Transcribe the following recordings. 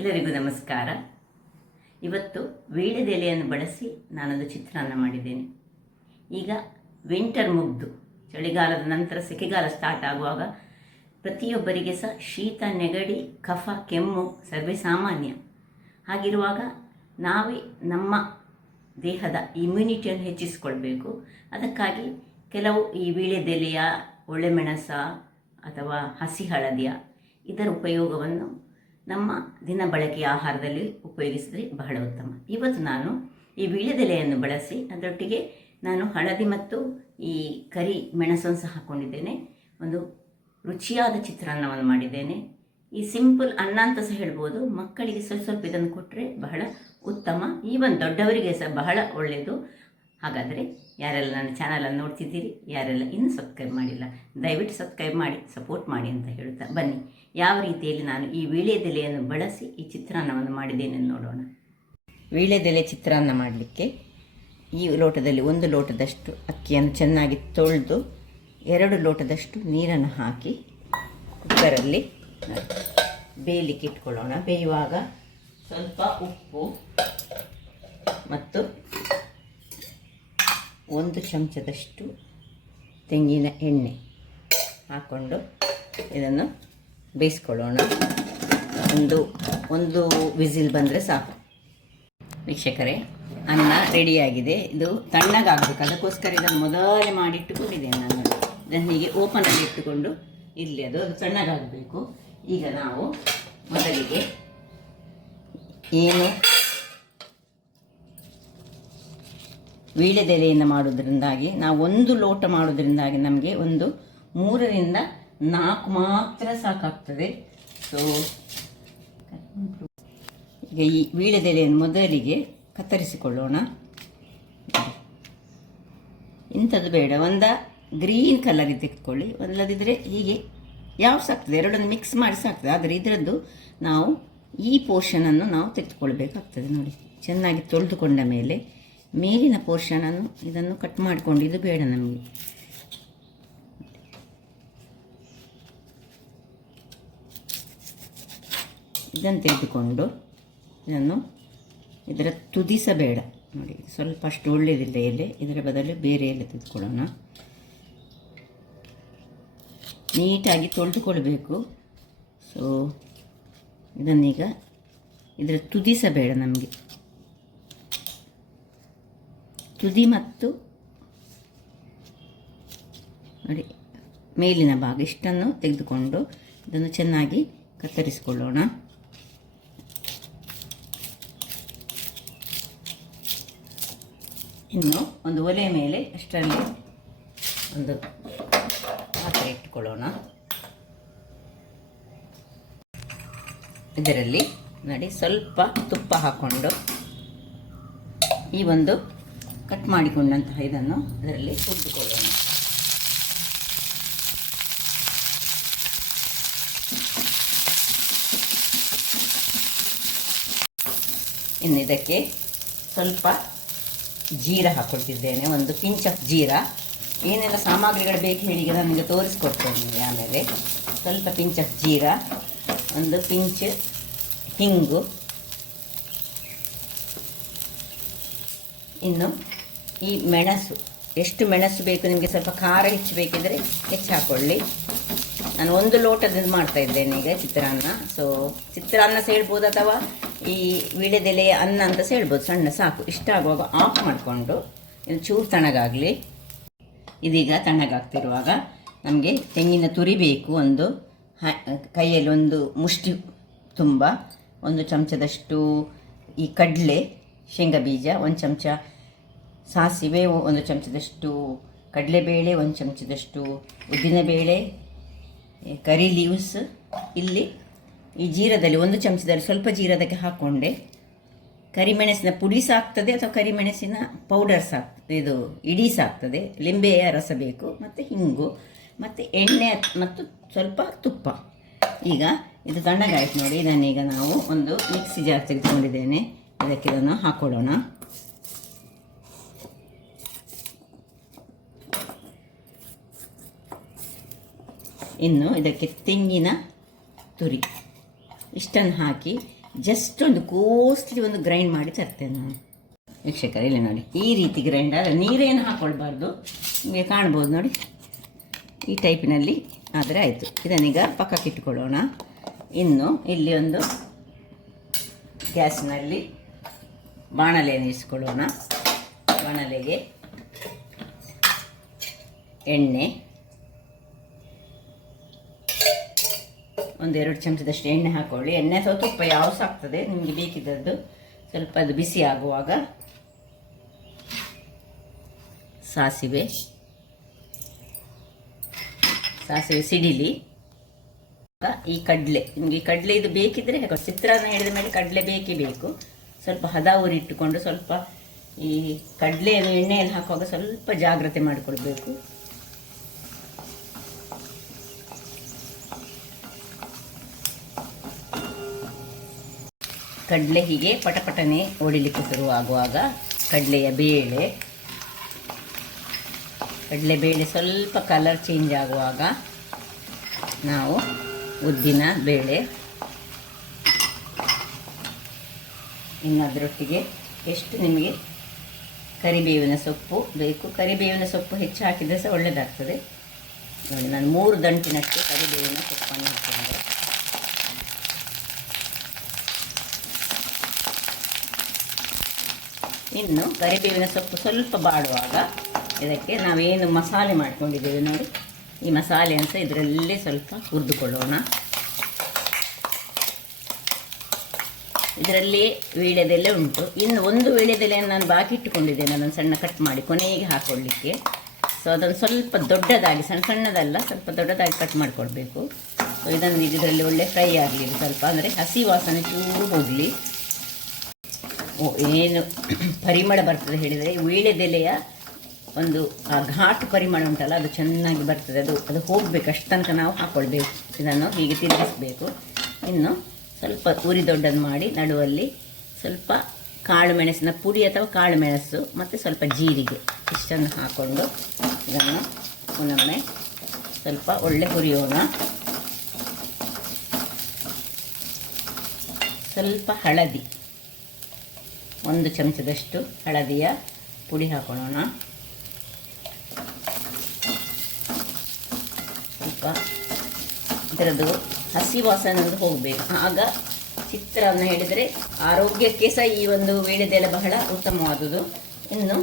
ಎಲ್ಲರಿಗೂ ನಮಸ್ಕಾರ. ಇವತ್ತು ವೀಳ್ಯದೆಲೆಯನ್ನು ಬಳಸಿ ನಾನೊಂದು ಚಿತ್ರಾನ್ನ ಮಾಡಿದ್ದೇನೆ. ಈಗ ವಿಂಟರ್ ಮುಗಿದು ಚಳಿಗಾಲದ ನಂತರ ಸೆಕೆಗಾಲ ಸ್ಟಾರ್ಟ್ ಆಗುವಾಗ ಪ್ರತಿಯೊಬ್ಬರಿಗೆ ಸಹ ಶೀತ, ನೆಗಡಿ, ಕಫ, ಕೆಮ್ಮು ಸರ್ವೇ ಸಾಮಾನ್ಯ. ಹಾಗಿರುವಾಗ ನಾವೇ ನಮ್ಮ ದೇಹದ ಇಮ್ಯುನಿಟಿಯನ್ನು ಹೆಚ್ಚಿಸಿಕೊಳ್ಬೇಕು. ಅದಕ್ಕಾಗಿ ಕೆಲವು ಈ ವೀಳ್ಯದೆಲೆಯ, ಒಳ್ಳೆಮೆಣಸ ಅಥವಾ ಹಸಿ ಹಳದಿಯ ಇದರ ಉಪಯೋಗವನ್ನು ನಮ್ಮ ದಿನ ಬಳಕೆಯ ಆಹಾರದಲ್ಲಿ ಉಪಯೋಗಿಸಿದರೆ ಬಹಳ ಉತ್ತಮ. ಇವತ್ತು ನಾನು ಈ ವೀಳ್ಯದೆಲೆಯನ್ನು ಬಳಸಿ ಅದರೊಟ್ಟಿಗೆ ನಾನು ಹಳದಿ ಮತ್ತು ಈ ಕರಿ ಮೆಣಸನ್ನು ಸಹ ಹಾಕ್ಕೊಂಡಿದ್ದೇನೆ. ಒಂದು ರುಚಿಯಾದ ಚಿತ್ರಾನ್ನವನ್ನು ಮಾಡಿದ್ದೇನೆ. ಈ ಸಿಂಪಲ್ ಅನ್ನ ಅಂತ ಸಹ ಹೇಳ್ಬೋದು. ಮಕ್ಕಳಿಗೆ ಸ್ವಲ್ಪ ಸ್ವಲ್ಪ ಇದನ್ನು ಕೊಟ್ಟರೆ ಬಹಳ ಉತ್ತಮ. ಈವನ್ ದೊಡ್ಡವರಿಗೆ ಸಹ ಬಹಳ ಒಳ್ಳೆಯದು. ಹಾಗಾದರೆ ಯಾರೆಲ್ಲ ನನ್ನ ಚಾನಲನ್ನು ನೋಡ್ತಿದ್ದೀರಿ, ಯಾರೆಲ್ಲ ಇನ್ನೂ ಸಬ್ಸ್ಕ್ರೈಬ್ ಮಾಡಿಲ್ಲ, ದಯವಿಟ್ಟು ಸಬ್ಸ್ಕ್ರೈಬ್ ಮಾಡಿ ಸಪೋರ್ಟ್ ಮಾಡಿ ಅಂತ ಹೇಳುತ್ತಾ ಬನ್ನಿ ಯಾವ ರೀತಿಯಲ್ಲಿ ನಾನು ಈ ವೀಳ್ಯದೆಲೆಯನ್ನು ಬಳಸಿ ಈ ಚಿತ್ರಾನ್ನವನ್ನು ಮಾಡಿದ್ದೇನೆ ನೋಡೋಣ. ವೀಳ್ಯದೆಲೆ ಚಿತ್ರಾನ್ನ ಮಾಡಲಿಕ್ಕೆ ಈ ಲೋಟದಲ್ಲಿ 1 ಲೋಟದಷ್ಟು ಅಕ್ಕಿಯನ್ನು ಚೆನ್ನಾಗಿ ತೊಳೆದು 2 ಲೋಟದಷ್ಟು ನೀರನ್ನು ಹಾಕಿ ಕುಕ್ಕರಲ್ಲಿ ಬೇಯಲಿಕ್ಕೆ ಇಟ್ಕೊಳ್ಳೋಣ. ಬೇಯುವಾಗ ಸ್ವಲ್ಪ ಉಪ್ಪು ಮತ್ತು 1 ಚಮಚದಷ್ಟು ತೆಂಗಿನ ಎಣ್ಣೆ ಹಾಕ್ಕೊಂಡು ಇದನ್ನು ಬೇಯಿಸ್ಕೊಳ್ಳೋಣ. ಒಂದು ವಿಸಿಲ್ ಬಂದರೆ ಸಾಕು. ವೀಕ್ಷಕರೇ, ಅನ್ನ ರೆಡಿಯಾಗಿದೆ. ಇದು ತಣ್ಣಗಾಗಬೇಕು, ಅದಕ್ಕೋಸ್ಕರ ಇದನ್ನು ಮೊದಲೇ ಮಾಡಿಟ್ಟುಕೊಂಡಿದ್ದೇನೆ ನಾನು. ಇದನ್ನು ಹೀಗೆ ಓಪನಲ್ಲಿ ಇಟ್ಟುಕೊಂಡು ಇರಲಿ, ಅದು ತಣ್ಣಗಾಗಬೇಕು. ಈಗ ನಾವು ಮೊದಲಿಗೆ ಏನು ವೀಳ್ಯದೆಲೆಯಿಂದ ಮಾಡೋದ್ರಿಂದಾಗಿ ನಾವು 1 ಲೋಟ ಮಾಡೋದ್ರಿಂದಾಗಿ ನಮಗೆ ಒಂದು 3 ರಿಂದ 4 ಮಾತ್ರ ಸಾಕಾಗ್ತದೆ. ಸೊ ಈಗ ಈ ವೀಳ್ಯದೆಲೆಯನ್ನು ಮೊದಲಿಗೆ ಕತ್ತರಿಸಿಕೊಳ್ಳೋಣ. ಇಂಥದ್ದು ಬೇಡ, ಒಂದು ಗ್ರೀನ್ ಕಲರ್ ತೆಗೆದುಕೊಳ್ಳಿ, ಅಲ್ಲದಿದ್ದರೆ ಹೀಗೆ ಯಾವ ಸಾಕ್ತದೆ, ಎರಡನ್ನು ಮಿಕ್ಸ್ ಮಾಡಿ ಸಾಕ್ತದೆ. ಆದರೆ ಇದರದ್ದು ನಾವು ಈ ಪೋರ್ಷನನ್ನು ನಾವು ತೆಗೆದುಕೊಳ್ಬೇಕಾಗ್ತದೆ. ನೋಡಿ, ಚೆನ್ನಾಗಿ ತೊಳೆದುಕೊಂಡ ಮೇಲೆ ಮೇಲಿನ ಪೋರ್ಷನನ್ನು ಇದನ್ನು ಕಟ್ ಮಾಡಿಕೊಂಡು, ಇದು ಬೇಡ ನಮಗೆ. ಇದನ್ನು ತೆಗೆದುಕೊಂಡು ಇದನ್ನು ಇದರ ತುದಿಸಬೇಡ. ನೋಡಿ, ಸ್ವಲ್ಪ ಅಷ್ಟು ಒಳ್ಳೆಯದಿಲ್ಲ ಎಲೆ, ಇದರ ಬದಲು ಬೇರೆ ಎಲೆ ತೆಗೆದುಕೊಳ್ಳೋಣ. ನೀಟಾಗಿ ತೊಳೆದುಕೊಳ್ಬೇಕು. ಸೊ ಇದನ್ನೀಗ ಇದರ ತುದಿಸಬೇಡ ನಮಗೆ. ತುದಿ ಮತ್ತು ನೋಡಿ ಮೇಲಿನ ಭಾಗ ಇಷ್ಟನ್ನು ತೆಗೆದುಕೊಂಡು ಇದನ್ನು ಚೆನ್ನಾಗಿ ಕತ್ತರಿಸಿಕೊಳ್ಳೋಣ. ಇನ್ನು ಒಂದು ಒಲೆ ಮೇಲೆ ಅಷ್ಟರಲ್ಲಿ ಒಂದು ಪಾತ್ರೆ ಇಟ್ಟುಕೊಳ್ಳೋಣ. ಇದರಲ್ಲಿ ನೋಡಿ ಸ್ವಲ್ಪ ತುಪ್ಪ ಹಾಕ್ಕೊಂಡು ಈ ಒಂದು ಕಟ್ ಮಾಡಿಕೊಂಡಂತಹ ಇದನ್ನು ಅದರಲ್ಲಿ ಹುರಿದುಕೊಳ್ಳೋಣ. ಇನ್ನು ಇದಕ್ಕೆ ಸ್ವಲ್ಪ ಜೀರ ಹಾಕ್ಕೊಳ್ತಿದ್ದೇನೆ, ಒಂದು ಪಿಂಚ್ ಆಫ್ ಜೀರ. ಏನೆಲ್ಲ ಸಾಮಗ್ರಿಗಳು ಬೇಕು ಹೇಳಿ ನನಗೆ ತೋರಿಸ್ಕೊಡ್ತೇನೆ ಆಮೇಲೆ. ಸ್ವಲ್ಪ ಪಿಂಚ್ ಆಫ್ ಜೀರ, ಒಂದು ಪಿಂಚ್ ಹಿಂಗು, ಇನ್ನು ಈ ಮೆಣಸು. ಎಷ್ಟು ಮೆಣಸು ಬೇಕು ನಿಮಗೆ, ಸ್ವಲ್ಪ ಖಾರ ಹೆಚ್ಚು ಬೇಕಿದ್ರೆ ಹೆಚ್ಚು ಹಾಕ್ಕೊಳ್ಳಿ. ನಾನು 1 ಲೋಟದಿಂದ ಮಾಡ್ತಾ ಇದ್ದೇನೆ ಈಗ ಚಿತ್ರಾನ್ನ. ಸೊ ಚಿತ್ರಾನ್ನ ಸಹ ಹೇಳ್ಬೋದು, ಅಥವಾ ಈ ವೀಳ್ಯದೆಲೆಯ ಅನ್ನ ಅಂತ ಸಹ ಹೇಳ್ಬೋದು. ಸಣ್ಣ ಸಾಕು. ಇಷ್ಟ ಆಗುವಾಗ ಆಫ್ ಮಾಡಿಕೊಂಡು ಇದು ಚೂರು ತಣ್ಣಗಾಗಲಿ. ಇದೀಗ ತಣ್ಣಗಾಗ್ತಿರುವಾಗ ನಮಗೆ ತೆಂಗಿನ ತುರಿ ಬೇಕು. ಒಂದು ಕೈಯಲ್ಲಿ ಒಂದು ಮುಷ್ಟಿ ತುಂಬ, 1 ಚಮಚದಷ್ಟು ಈ ಕಡಲೆ ಶೇಂಗಾ ಬೀಜ, 1 ಚಮಚ ಸಾಸಿವೆ, 1 ಚಮಚದಷ್ಟು ಕಡಲೆಬೇಳೆ, 1 ಚಮಚದಷ್ಟು ಉದ್ದಿನಬೇಳೆ, ಕರಿ ಲೀವ್ಸ್. ಇಲ್ಲಿ ಈ ಜೀರದಲ್ಲಿ 1 ಚಮಚದಲ್ಲಿ ಸ್ವಲ್ಪ ಜೀರದಕ್ಕೆ ಹಾಕ್ಕೊಂಡೆ. ಕರಿಮೆಣಸಿನ ಪುಡಿ ಸಾಕ್ತದೆ ಅಥವಾ ಕರಿಮೆಣಸಿನ ಪೌಡರ್ ಸಾಕ್ತದೆ, ಇದು ಇಡೀ ಸಾಕ್ತದೆ. ಲಿಂಬೆಯ ರಸ ಬೇಕು, ಮತ್ತು ಹಿಂಗು, ಮತ್ತು ಎಣ್ಣೆ ಮತ್ತು ಸ್ವಲ್ಪ ತುಪ್ಪ. ಈಗ ಇದು ತಣ್ಣಗಾಯ್ತು ನೋಡಿ. ಇದನ್ನೀಗ ನಾವು ಒಂದು ಮಿಕ್ಸಿ ಜಾರ್ ತೆಗೆದುಕೊಂಡಿದ್ದೇನೆ, ಇದಕ್ಕೆ ಇದನ್ನು ಹಾಕ್ಕೊಳ್ಳೋಣ. ಇನ್ನು ಇದಕ್ಕೆ ತೆಂಗಿನ ತುರಿ ಇಷ್ಟನ್ನು ಹಾಕಿ ಜಸ್ಟ್ ಒಂದು ಕೋಸ್ಟ್ಲಿ ಒಂದು ಗ್ರೈಂಡ್ ಮಾಡಿ ತರ್ತೇನೆ ನಾನು. ವೀಕ್ಷಕರೇ ಇಲ್ಲಿ ನೋಡಿ, ಈ ರೀತಿ ಗ್ರೈಂಡ್ ಆದರೆ ನೀರೇನು ಹಾಕ್ಕೊಳ್ಬಾರ್ದು. ನಿಮಗೆ ಕಾಣ್ಬೋದು ನೋಡಿ, ಈ ಟೈಪಿನಲ್ಲಿ ಆದರೆ ಆಯಿತು. ಇದನ್ನೀಗ ಪಕ್ಕಕ್ಕೆ ಇಟ್ಕೊಳ್ಳೋಣ. ಇನ್ನು ಇಲ್ಲಿ ಒಂದು ಗ್ಯಾಸ್ನಲ್ಲಿ ಬಾಣಲೆಯನ್ನು ಇರಿಸ್ಕೊಳ್ಳೋಣ. ಬಾಣಲೆಗೆ ಎಣ್ಣೆ, 1-2 ಚಮಚದಷ್ಟು ಎಣ್ಣೆ ಹಾಕ್ಕೊಳ್ಳಿ. ಎಣ್ಣೆ ಅಥವಾ ತುಪ್ಪ ಯಾವ ಸಾಕ್ತದೆ ನಿಮಗೆ ಬೇಕಿದ್ದದ್ದು. ಸ್ವಲ್ಪ ಅದು ಬಿಸಿ ಆಗುವಾಗ ಸಾಸಿವೆ ಸಿಡಿಲಿ. ಈ ಕಡಲೆ, ನಿಮಗೆ ಕಡಲೆ ಇದು ಬೇಕಿದ್ರೆ ಹಾಕಿ. ಚಿತ್ರಾನ್ನ ಹೇಳಿದ ಮೇಲೆ ಕಡಲೆ ಬೇಕೇ ಬೇಕು. ಸ್ವಲ್ಪ ಹದ ಉರಿಟ್ಟುಕೊಂಡು ಸ್ವಲ್ಪ ಈ ಕಡಲೆ ಎಣ್ಣೆಯಲ್ಲಿ ಹಾಕುವಾಗ ಸ್ವಲ್ಪ ಜಾಗ್ರತೆ ಮಾಡಿಕೊಳ್ಬೇಕು. ಕಡಲೆ ಹೀಗೆ ಪಟಪಟನೆ ಒಡಿಲಿಕ್ಕೆ ಶುರುವಾಗುವಾಗ ಕಡಲೆ ಬೇಳೆ ಸ್ವಲ್ಪ ಕಲರ್ ಚೇಂಜ್ ಆಗುವಾಗ ನಾವು ಉದ್ದಿನ ಬೇಳೆ, ಇನ್ನು ಅದರೊಟ್ಟಿಗೆ ಎಷ್ಟು ನಿಮಗೆ ಕರಿಬೇವಿನ ಸೊಪ್ಪು ಬೇಕು. ಕರಿಬೇವಿನ ಸೊಪ್ಪು ಹೆಚ್ಚು ಹಾಕಿದರೆ ಸಹ ಒಳ್ಳೆಯದಾಗ್ತದೆ. ನೋಡಿ, ನಾನು 3 ದಂಟಿನಷ್ಟು ಕರಿಬೇವಿನ ಸೊಪ್ಪನ್ನು ಹಾಕಿದೆ. ಇನ್ನು ಕರಿಬೇವಿನ ಸೊಪ್ಪು ಸ್ವಲ್ಪ ಬಾಡುವಾಗ ಇದಕ್ಕೆ ನಾವೇನು ಮಸಾಲೆ ಮಾಡ್ಕೊಂಡಿದ್ದೇವೆ ನೋಡಿ, ಈ ಮಸಾಲೆಯನ್ನು ಸಹ ಇದರಲ್ಲೇ ಸ್ವಲ್ಪ ಹುರಿದುಕೊಳ್ಳೋಣ. ಇದರಲ್ಲಿ ವೀಳ್ಯದೆಲೆ ಉಂಟು. ಇನ್ನು ಒಂದು ವೀಳ್ಯದೆಲೆಯನ್ನು ನಾನು ಬಾಕಿ ಇಟ್ಟುಕೊಂಡಿದ್ದೇನೆ, ಅದನ್ನು ಸಣ್ಣ ಕಟ್ ಮಾಡಿ ಕೊನೆಗೆ ಹಾಕ್ಕೊಳ್ಳಿಕ್ಕೆ. ಸೊ ಅದನ್ನು ಸ್ವಲ್ಪ ದೊಡ್ಡದಾಗಿ, ಸಣ್ಣದಲ್ಲ, ಸ್ವಲ್ಪ ದೊಡ್ಡದಾಗಿ ಕಟ್ ಮಾಡಿಕೊಳ್ಬೇಕು. ಸೊ ಇದನ್ನು ಇದರಲ್ಲಿ ಒಳ್ಳೆ ಫ್ರೈ ಆಗಲಿ ಸ್ವಲ್ಪ, ಅಂದರೆ ಹಸಿ ವಾಸನೆ ಚೂರು ಹೋಗಲಿ. ಏನು ಪರಿಮಳ ಬರ್ತದೆ ಹೇಳಿದರೆ, ವೀಳ್ಯದೆಲೆಯ ಒಂದು ಆ ಘಾಟು ಪರಿಮಳ ಉಂಟಲ್ಲ, ಅದು ಚೆನ್ನಾಗಿ ಬರ್ತದೆ. ಅದು ಹೋಗಬೇಕು, ಅಷ್ಟು ತನಕ ನಾವು ಹಾಕ್ಕೊಳ್ಬೇಕು. ಇದನ್ನು ಹೀಗೆ ತಿರುಗಿಸ್ಬೇಕು. ಇನ್ನು ಸ್ವಲ್ಪ ಉರಿ ದೊಡ್ಡದು ಮಾಡಿ ನಡುವಲ್ಲಿ ಸ್ವಲ್ಪ ಕಾಳು ಮೆಣಸಿನ ಪುಡಿ ಅಥವಾ ಕಾಳು ಮೆಣಸು ಮತ್ತು ಸ್ವಲ್ಪ ಜೀರಿಗೆ ಇಷ್ಟನ್ನು ಹಾಕ್ಕೊಂಡು ಇದನ್ನು ಒಮ್ಮೆ ಸ್ವಲ್ಪ ಒಳ್ಳೆ ಹುರಿಯೋಣ. ಸ್ವಲ್ಪ ಹಳದಿ, 1 ಚಮಚದಷ್ಟು ಹಳದಿಯ ಪುಡಿ ಹಾಕೊಳ್ಳೋಣ. ಸ್ವಲ್ಪ ಇದರದ್ದು ಹಸಿ ವಾಸನೆ ಹೋಗಬೇಕು. ಆಗ ಚಿತ್ರಾನ್ನ ಹೇಳಿದರೆ ಆರೋಗ್ಯಕ್ಕೆ ಸಹ ಈ ಒಂದು ವೀಳ್ಯದೆಲೆ ಬಹಳ ಉತ್ತಮವಾದುದು. ಇನ್ನು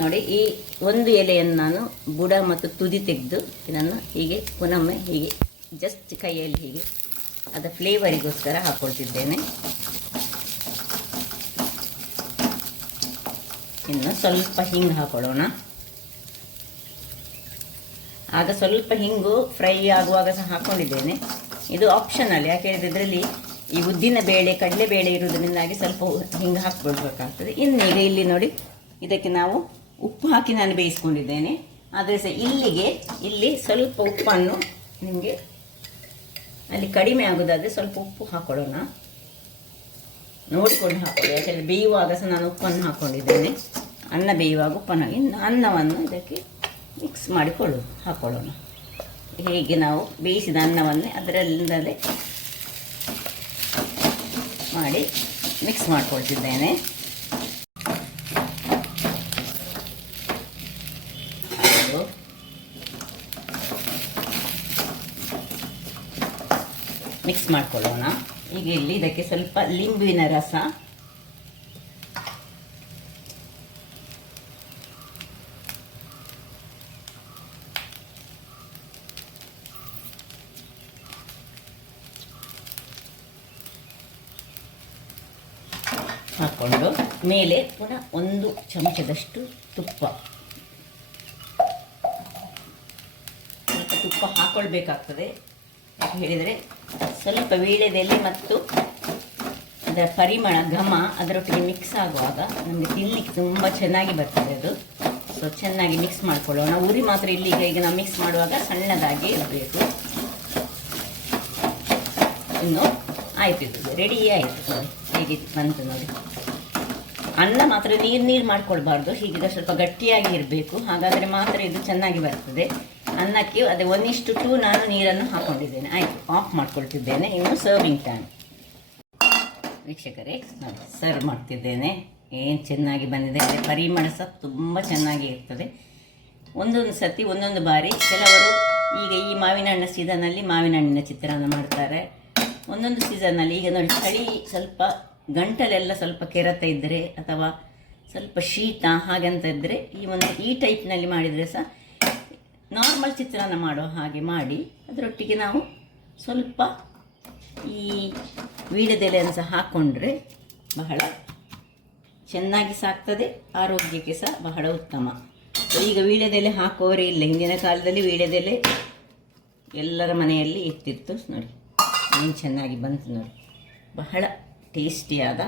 ನೋಡಿ, ಈ ಒಂದು ಎಲೆಯನ್ನು ನಾನು ಬುಡ ಮತ್ತು ತುದಿ ತೆಗೆದು ಇದನ್ನು ಹೀಗೆ ಪುನೊಮ್ಮೆ ಹೀಗೆ ಜಸ್ಟ್ ಕೈಯಲ್ಲಿ ಹೀಗೆ ಅದರ ಫ್ಲೇವರಿಗೋಸ್ಕರ ಹಾಕ್ಕೊಳ್ತಿದ್ದೇನೆ. ಇನ್ನು ಸ್ವಲ್ಪ ಹಿಂಗು ಹಾಕೊಳ್ಳೋಣ. ಆಗ ಸ್ವಲ್ಪ ಹಿಂಗು ಫ್ರೈ ಆಗುವಾಗ ಸಹ ಹಾಕ್ಕೊಂಡಿದ್ದೇನೆ. ಇದು ಆಪ್ಷನಲ್, ಯಾಕೆ ಹೇಳಿದ್ರೆ ಇದರಲ್ಲಿ ಈ ಉದ್ದಿನ ಬೇಳೆ ಕಡಲೆಬೇಳೆ ಇರೋದ್ರಿಂದಾಗಿ ಸ್ವಲ್ಪ ಹಿಂಗೆ ಹಾಕ್ಕೊಳ್ಬೇಕಾಗ್ತದೆ. ಇನ್ನೀಗ ಇಲ್ಲಿ ನೋಡಿ, ಇದಕ್ಕೆ ನಾವು ಉಪ್ಪು ಹಾಕಿ ನಾನು ಬೇಯಿಸ್ಕೊಂಡಿದ್ದೇನೆ. ಆದರೆ ಸಹ ಇಲ್ಲಿ ಸ್ವಲ್ಪ ಉಪ್ಪನ್ನು ನಿಮಗೆ ಅಲ್ಲಿ ಕಡಿಮೆ ಆಗೋದಾದರೆ ಸ್ವಲ್ಪ ಉಪ್ಪು ಹಾಕ್ಕೊಳ್ಳೋಣ, ನೋಡಿಕೊಂಡು ಹಾಕೊಳ್ಳಿ. ಯಾಕೆಂದರೆ ಬೇಯುವಾಗ ಸಹ ನಾನು ಉಪ್ಪನ್ನು ಹಾಕ್ಕೊಂಡಿದ್ದೇನೆ. ಅನ್ನ ಬೇಯುವಾಗ ಉಪ್ಪನ್ನು, ಇನ್ನು ಅನ್ನವನ್ನು ಇದಕ್ಕೆ ಮಿಕ್ಸ್ ಹಾಕ್ಕೊಳ್ಳೋಣ. ಹೇಗೆ ನಾವು ಬೇಯಿಸಿದ ಅನ್ನವನ್ನೇ ಅದರಲ್ಲಿಂದಲೇ ಮಾಡಿ ಮಿಕ್ಸ್ ಮಾಡ್ಕೊಳ್ತಿದ್ದೇನೆ. ಮಿಕ್ಸ್ ಮಾಡ್ಕೊಳ್ಳೋಣ. ಈಗ ಇಲ್ಲಿ ಇದಕ್ಕೆ ಸ್ವಲ್ಪ ಲಿಂಬುವಿನ ರಸ, ಹಾಕ್ಕೊಂಡು ಮೇಲೆ ಪುನಃ 1 ಚಮಚದಷ್ಟು ತುಪ್ಪ ಹಾಕ್ಕೊಳ್ಬೇಕಾಗ್ತದೆ. ಯಾಕೆ ಹೇಳಿದರೆ ಸ್ವಲ್ಪ ವೀಳ್ಯದೆಲೆ ಮತ್ತು ಅದರ ಪರಿಮಳ ಘಮ ಅದರೊಟ್ಟಿಗೆ ಮಿಕ್ಸ್ ಆಗುವಾಗ ನಮಗೆ ತಿನ್ನಲಿಕ್ಕೆ ತುಂಬ ಚೆನ್ನಾಗಿ ಬರ್ತದೆ ಅದು. ಸೊ ಚೆನ್ನಾಗಿ ಮಿಕ್ಸ್ ಮಾಡ್ಕೊಳ್ಳೋಣ. ಉರಿ ಮಾತ್ರ ಈಗ ನಾವು ಮಿಕ್ಸ್ ಮಾಡುವಾಗ ಸಣ್ಣದಾಗಿ ಇರಬೇಕು. ಇನ್ನು ಆಯ್ತು, ಇದು ರೆಡಿ ಆಯಿತು ನೋಡಿ, ಹೇಗಿತ್ತು ಬಂತು ನೋಡಿ. ಅನ್ನ ಮಾತ್ರ ನೀರು ಮಾಡ್ಕೊಳ್ಬಾರ್ದು, ಹೀಗೆ ಸ್ವಲ್ಪ ಗಟ್ಟಿಯಾಗಿ ಇರಬೇಕು. ಹಾಗಾದರೆ ಮಾತ್ರ ಇದು ಚೆನ್ನಾಗಿ ಬರ್ತದೆ. ಅನ್ನಕ್ಕೆ ಅದೇ 1:2 ನಾನು ನೀರನ್ನು ಹಾಕ್ಕೊಂಡಿದ್ದೇನೆ. ಆಯಿತು, ಆಫ್ ಮಾಡ್ಕೊಳ್ತಿದ್ದೇನೆ. ಇನ್ನು ಸರ್ವಿಂಗ್ ಟೈಮ್. ವೀಕ್ಷಕರೇ, ನಾನು ಸರ್ವ್ ಮಾಡ್ತಿದ್ದೇನೆ. ಏನು ಚೆನ್ನಾಗಿ ಬಂದಿದೆ, ಪರಿಮಳ ಸಹ ತುಂಬ ಚೆನ್ನಾಗಿ ಇರ್ತದೆ. ಒಂದೊಂದು ಸತಿ ಒಂದೊಂದು ಬಾರಿ ಕೆಲವರು ಈಗ ಈ ಮಾವಿನ ಹಣ್ಣಿನ ಸೀಸನಲ್ಲಿ ಮಾವಿನ ಹಣ್ಣಿನ ಚಿತ್ರಾನ್ನ ಮಾಡ್ತಾರೆ. ಒಂದೊಂದು ಸೀಸನ್ನಲ್ಲಿ ಈಗ ನೋಡಿ, ಚಳಿ ಸ್ವಲ್ಪ ಗಂಟಲೆಲ್ಲ ಸ್ವಲ್ಪ ಕೆರೆತ ಇದ್ದರೆ ಅಥವಾ ಸ್ವಲ್ಪ ಶೀತ ಹಾಗಂತ ಇದ್ದರೆ ಈ ಟೈಪ್ನಲ್ಲಿ ಮಾಡಿದರೆ ಸಹ ನಾರ್ಮಲ್ ಚಿತ್ರಾನ್ನ ಮಾಡೋ ಹಾಗೆ ಮಾಡಿ ಅದರೊಟ್ಟಿಗೆ ನಾವು ಸ್ವಲ್ಪ ಈ ವೀಳ್ಯದೆಲೆಯನ್ನು ಸಹ ಹಾಕ್ಕೊಂಡ್ರೆ ಬಹಳ ಚೆನ್ನಾಗಿ ಸಾಕ್ತದೆ, ಆರೋಗ್ಯಕ್ಕೆ ಸಹ ಬಹಳ ಉತ್ತಮ. ಈಗ ವೀಳ್ಯದೆಲೆ ಹಾಕುವವರೇ ಇಲ್ಲ. ಹಿಂದಿನ ಕಾಲದಲ್ಲಿ ವೀಳ್ಯದೆಲೆ ಎಲ್ಲರ ಮನೆಯಲ್ಲಿ ಇರ್ತಿತ್ತು. ನೋಡಿ ಏನು ಚೆನ್ನಾಗಿ ಬಂತು ನೋಡಿ. ಬಹಳ ಟೇಸ್ಟಿಯಾದ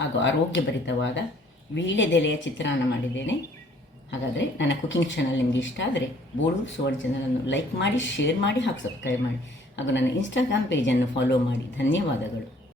ಹಾಗೂ ಆರೋಗ್ಯಭರಿತವಾದ ವೀಳ್ಯದೆಲೆಯ ಚಿತ್ರಾನ್ನ ಮಾಡಿದ್ದೇನೆ. ಹಾಗಾದರೆ ನನ್ನ ಕುಕಿಂಗ್ ಚಾನಲ್ ನಿಮಗೆ ಇಷ್ಟ ಆದರೆ ಬೋಳು ಸುವರ್ಣ ಚಾನಲನ್ನು ಲೈಕ್ ಮಾಡಿ, ಶೇರ್ ಮಾಡಿ ಹಾಗೂ ಸಬ್ಸ್ಕ್ರೈಬ್ ಮಾಡಿ ಹಾಗೂ ನನ್ನ ಇನ್ಸ್ಟಾಗ್ರಾಮ್ ಪೇಜನ್ನು ಫಾಲೋ ಮಾಡಿ. ಧನ್ಯವಾದಗಳು.